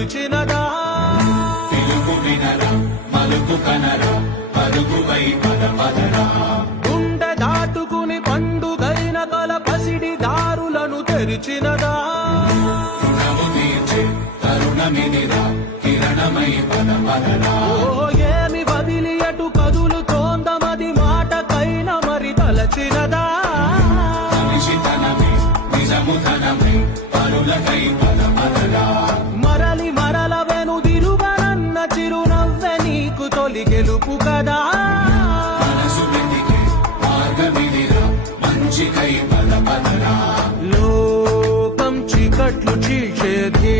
పిలిచినదా పిలుపు వినరా మలుపు కనరా పరుగువై పద పదరా గుండె దాటుకుని పండుగైన కల పసిడి దారులను తెరిచినదా రుణము తీర్చే తరుణమిదిరా కిరణమై పద పదరా ఓ ఏమి వదిలి అటు కదులుతోందమది మాటకైన మరి తలచినదా మనిషితనమే నిజముతనమే పరులకై పద పదరా మరలి మరల వెనుదిరుగనన్న చిరునవ్వె నీకు తొలి గెలుపు కదా మనసు వెతికే మార్గమిదిరా మంచికై పద పదరా లోకం చీకట్లు చీల్చేది